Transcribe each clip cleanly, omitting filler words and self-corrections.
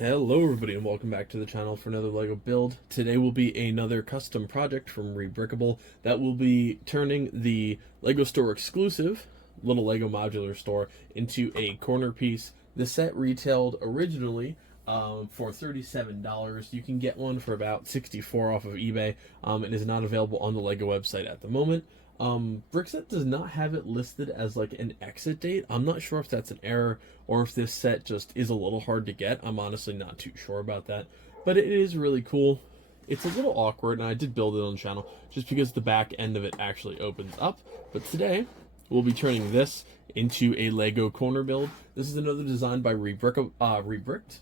Hello everybody and welcome back to the channel for another LEGO build. Today will be another custom project from Rebrickable that will be turning the LEGO store exclusive little LEGO modular store into a corner piece. The set retailed originally for $37. You can get one for about $64 off of eBay. It is not available on the LEGO website at the moment. Brickset does not have it listed as like an exit date. I'm not sure if that's an error or if this set just is a little hard to get. I'm honestly not too sure about that, but it is really cool. It's a little awkward, and I did build it on the channel just because the back end of it actually opens up. But today we'll be turning this into a LEGO corner build. This is another design by Rebricked.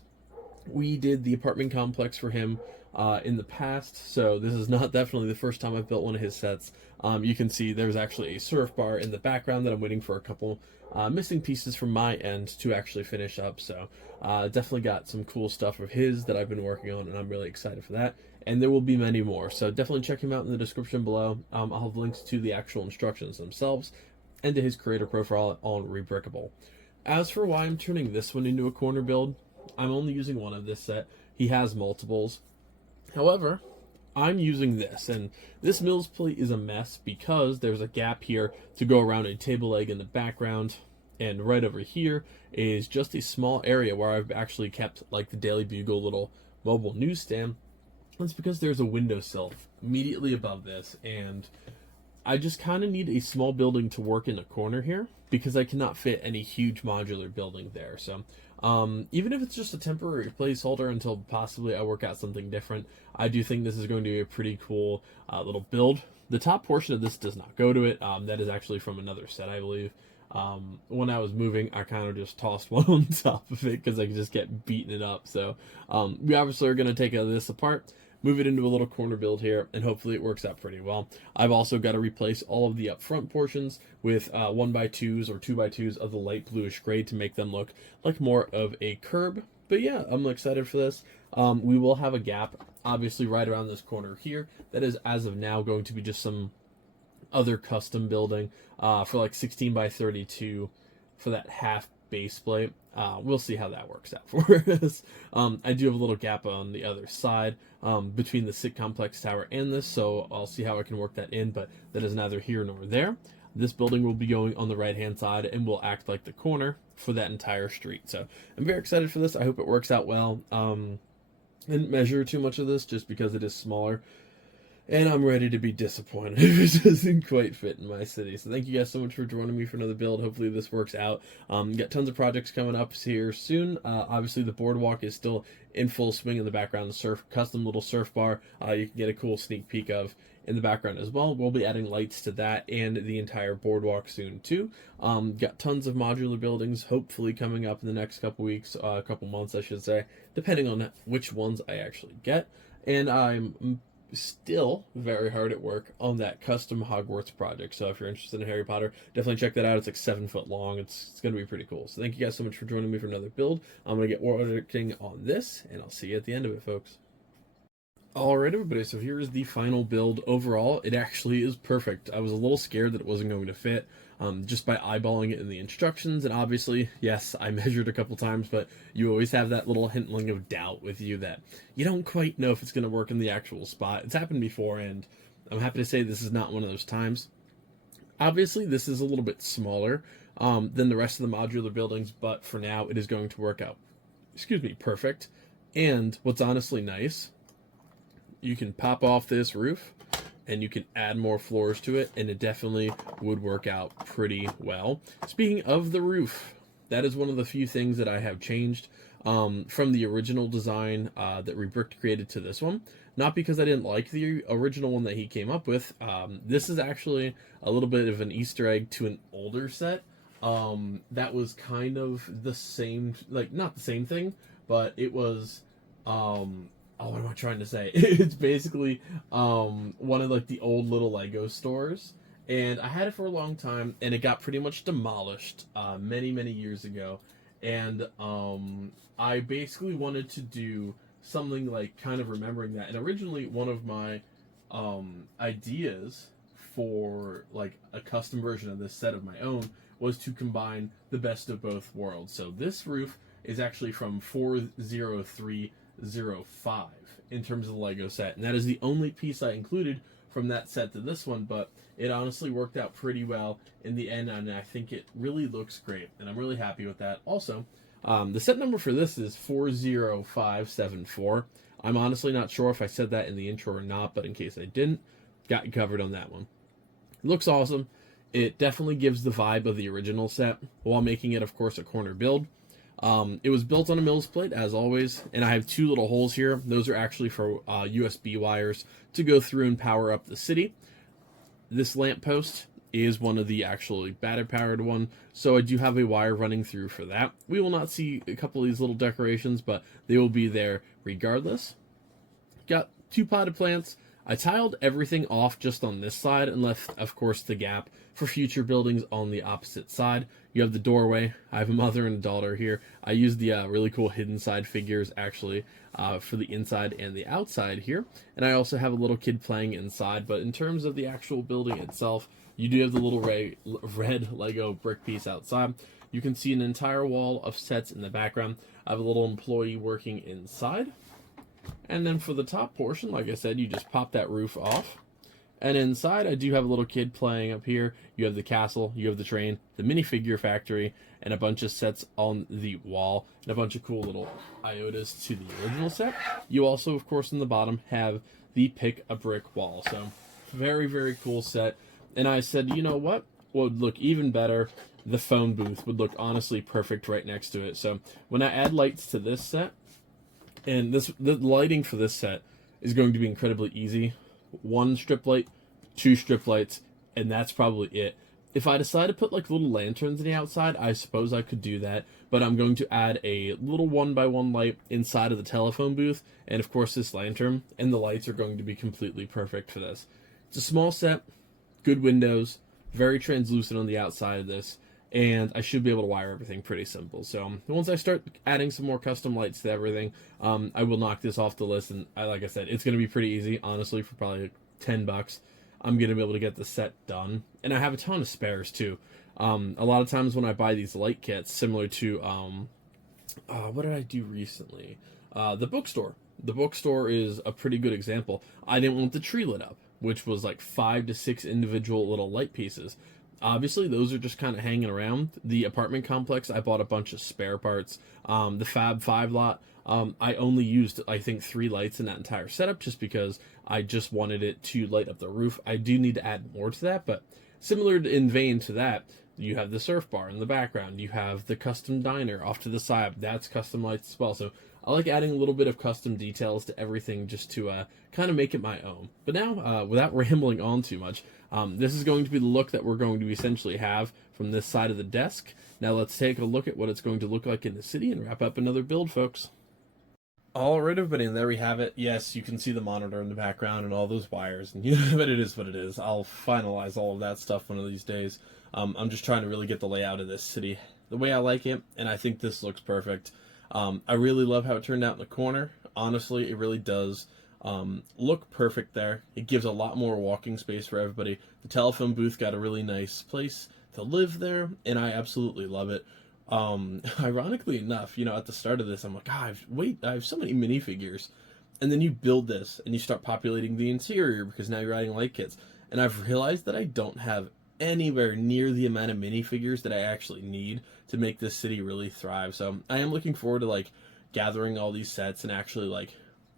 We did the apartment complex for him in the past, so this is not definitely the first time I've built one of his sets. You can see there's actually a surf bar in the background that I'm waiting for a couple missing pieces from my end to actually finish up, so definitely got some cool stuff of his that I've been working on, and I'm really excited for that. And there will be many more, so definitely check him out in the description below. I'll have links to the actual instructions themselves and to his creator profile on Rebrickable. As for why I'm turning this one into a corner build, I'm only using one of this set. He has multiples. However, I'm using this, and this Mills plate is a mess because there's a gap here to go around a table leg in the background, and right over here is just a small area where I've actually kept like the Daily Bugle little mobile newsstand. That's because there's a windowsill immediately above this, and I just kind of need a small building to work in a corner here because I cannot fit any huge modular building there. So even if it's just a temporary placeholder until possibly I work out something different, I do think this is going to be a pretty cool little build. The top portion of this does not go to it. That is actually from another set, I believe. When I was moving, I kind of just tossed one on top of it because I could just get beating it up. So we obviously are going to take this apart, move it into a little corner build here, and hopefully it works out pretty well. I've also got to replace all of the up front portions with 1x2s or 2x2s of the light bluish gray to make them look like more of a curb. But yeah, I'm excited for this. We will have a gap, obviously, right around this corner here. That is, as of now, going to be just some other custom building for like 16x32 for that half base plate. We'll see how that works out for us. I do have a little gap on the other side between the sit complex tower and this, so I'll see how I can work that in, but that is neither here nor there. This building will be going on the right hand side and will act like the corner for that entire street. So I'm very excited for this. I hope it works out well. Didn't measure too much of this just because it is smaller, and I'm ready to be disappointed if it doesn't quite fit in my city. So thank you guys so much for joining me for another build. Hopefully this works out. Got tons of projects coming up here soon. Obviously the boardwalk is still in full swing in the background. The custom little surf bar you can get a cool sneak peek of in the background as well. We'll be adding lights to that and the entire boardwalk soon too. Got tons of modular buildings hopefully coming up in the next couple weeks, couple months I should say, depending on which ones I actually get. And I'm still very hard at work on that custom Hogwarts project, so if you're interested in Harry Potter, definitely check that out. It's like 7 foot long. It's going to be pretty cool. So thank you guys so much for joining me for another build. I'm going to get working on this, and I'll see you at the end of it, folks. Alright everybody, so here is the final build. Overall, it actually is perfect. I was a little scared that it wasn't going to fit just by eyeballing it in the instructions, and obviously, yes, I measured a couple times, but you always have that little hintling of doubt with you that you don't quite know if it's going to work in the actual spot. It's happened before, and I'm happy to say this is not one of those times. Obviously, this is a little bit smaller than the rest of the modular buildings, but for now, it is going to work out, perfect. And what's honestly nice, you can pop off this roof and you can add more floors to it, and it definitely would work out pretty well. Speaking of the roof, that is one of the few things that I have changed from the original design that Rebricked created to this one. Not because I didn't like the original one that he came up with. This is actually a little bit of an Easter egg to an older set that was kind of the same, like not the same thing, but it was what am I trying to say? It's basically one of like the old little Lego stores, and I had it for a long time, and it got pretty much demolished many years ago, and I basically wanted to do something like kind of remembering that. And originally one of my ideas for like a custom version of this set of my own was to combine the best of both worlds. So this roof is actually from 40305 in terms of the Lego set, and that is the only piece I included from that set to this one, but it honestly worked out pretty well in the end, and I think it really looks great, and I'm really happy with that. Also, the set number for this is 40574. I'm honestly not sure if I said that in the intro or not, but in case I didn't, got you covered on that one. It looks awesome. It definitely gives the vibe of the original set, while making it, of course, a corner build. It was built on a Mills plate, as always, and I have two little holes here. Those are actually for USB wires to go through and power up the city. This lamppost is one of the actually battery-powered one, so I do have a wire running through for that. We will not see a couple of these little decorations, but they will be there regardless. Got two potted plants. I tiled everything off just on this side and left, of course, the gap for future buildings on the opposite side. You have the doorway. I have a mother and a daughter here. I used the really cool hidden side figures, actually, for the inside and the outside here. And I also have a little kid playing inside. But in terms of the actual building itself, you do have the little red Lego brick piece outside. You can see an entire wall of sets in the background. I have a little employee working inside. And then for the top portion, like I said, you just pop that roof off. And inside, I do have a little kid playing up here. You have the castle, you have the train, the minifigure factory, and a bunch of sets on the wall, and a bunch of cool little iotas to the original set. You also, of course, in the bottom have the pick a brick wall. So, very, very cool set. And I said, you know what would look even better? The phone booth would look honestly perfect right next to it. So, when I add lights to this set, and the lighting for this set is going to be incredibly easy. One strip light, two strip lights, and that's probably it. If I decide to put like little lanterns on the outside, I suppose I could do that, but I'm going to add a little 1x1 light inside of the telephone booth, and of course this lantern, and the lights are going to be completely perfect for this. It's a small set, good windows, very translucent on the outside of this, and I should be able to wire everything pretty simple. So once I start adding some more custom lights to everything, I will knock this off the list. And like I said, it's going to be pretty easy, honestly, for probably like $10. I'm going to be able to get the set done. And I have a ton of spares, too. A lot of times when I buy these light kits, similar to, what did I do recently? The bookstore. The bookstore is a pretty good example. I didn't want the tree lit up, which was like 5 to 6 individual little light pieces. Obviously, those are just kind of hanging around. The apartment complex, I bought a bunch of spare parts. The Fab 5 lot, I only used, I think, 3 lights in that entire setup just because I just wanted it to light up the roof. I do need to add more to that, but similar in vein to that, you have the surf bar in the background. You have the custom diner off to the side. That's custom lights as well. So I like adding a little bit of custom details to everything just to kind of make it my own. But now, without rambling on too much, this is going to be the look that we're going to essentially have from this side of the desk. Now let's take a look at what it's going to look like in the city and wrap up another build, folks. Alright, everybody, and there we have it. Yes, you can see the monitor in the background and all those wires, and but it is what it is. I'll finalize all of that stuff one of these days. I'm just trying to really get the layout of this city the way I like it, and I think this looks perfect. I really love how it turned out in the corner. Honestly, it really does look perfect there. It gives a lot more walking space for everybody. The telephone booth got a really nice place to live there, and I absolutely love it. Ironically enough, at the start of this, I'm like, I have so many minifigures. And then you build this, and you start populating the interior, because now you're adding light kits. And I've realized that I don't have anywhere near the amount of minifigures that I actually need to make this city really thrive. So I am looking forward to, gathering all these sets and actually,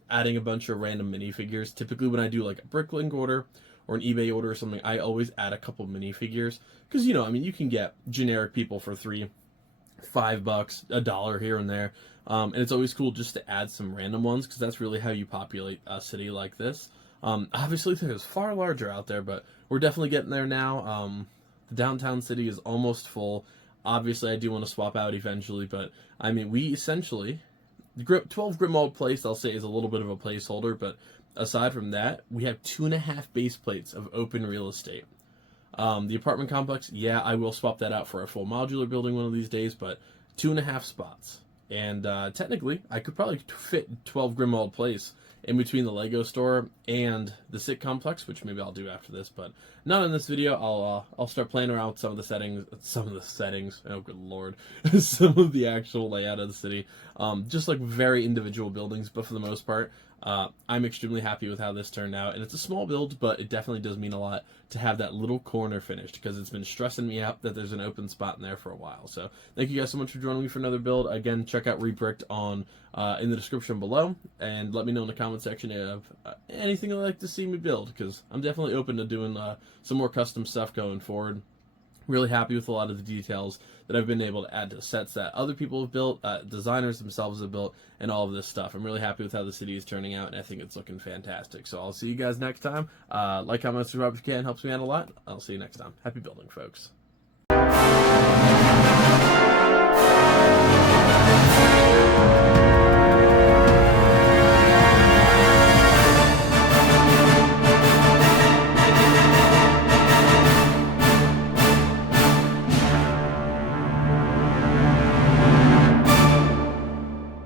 adding a bunch of random minifigures. Typically when I do, a Bricklink order or an eBay order or something, I always add a couple minifigures. Because, you can get generic people for $3, $5, $1 here and there. And it's always cool just to add some random ones, because that's really how you populate a city like this. Obviously, there's far larger out there, but we're definitely getting there now. The downtown city is almost full. Obviously, I do want to swap out eventually, but, we essentially... The 12 Grimald Place, I'll say, is a little bit of a placeholder, but aside from that, we have 2.5 base plates of open real estate. The apartment complex, yeah, I will swap that out for a full modular building one of these days, but 2.5 spots. And technically, I could probably fit 12 Grimwald Place in between the Lego store and the Sit Complex, which maybe I'll do after this, but not in this video. I'll start playing around with some of the settings. Oh, good lord, some of the actual layout of the city. Just like very individual buildings, but for the most part, I'm extremely happy with how this turned out, and it's a small build, but it definitely does mean a lot to have that little corner finished, because it's been stressing me out that there's an open spot in there for a while. So thank you guys so much for joining me for another build. Again, check out Rebricked on in the description below, and let me know in the comment section of anything you'd like to see me build, because I'm definitely open to doing some more custom stuff going forward. Really happy with a lot of the details that I've been able to add to sets that other people have built, designers themselves have built, and all of this stuff. I'm really happy with how the city is turning out, and I think it's looking fantastic. So I'll see you guys next time. Like, comment, subscribe if you can. Helps me out a lot. I'll see you next time. Happy building, folks.